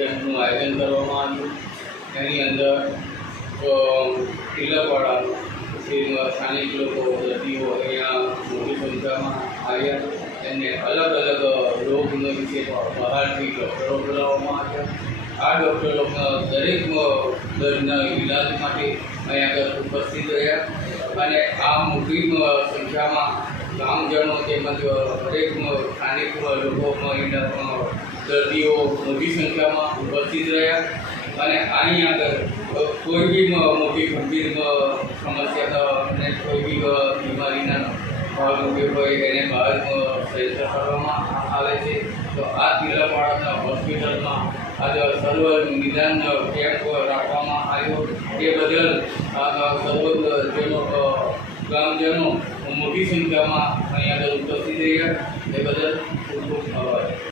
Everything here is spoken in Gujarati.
કેમ્પનું આયોજન કરવામાં આવ્યું. એની અંદર અ, સ્થાનિક લોકો દર્દીઓ અહીંયા મોટી સંખ્યામાં આવ્યા. એમને અલગ અલગ રોગનો વિશે બહારથી ડૉક્ટરો બોલાવવામાં આવ્યા. આ ડૉક્ટરો દરેક દર્દીના ઇલાજ માટે અહીંયા આગળ ઉપસ્થિત રહ્યા. અને આ મોટી સંખ્યામાં ગામજનો તેમજ દરેક સ્થાનિક લોકો અહીંયા દર્દીઓ મોટી સંખ્યામાં ઉપસ્થિત રહ્યા અને અહીં આગળ અ, કોઈ બી મ- મોટી ગંભીર અ, સમસ્યા અને કોઈ બી અ, બીમારીના ભાગરૂપે હોય એને બહાર અ, સહેલતા કરવામાં આવે છે તો આ તિલકવાડાના હોસ્પિટલમાં આજે સર્વ નિદાન કેમ્પ રાખવામાં આવ્યો એ બદલ આ સર્વ જેનો અ, ગામજનો મોટી સંખ્યામાં અહીં આગળ ઉપસ્થિત રહ્યા. એ બદલ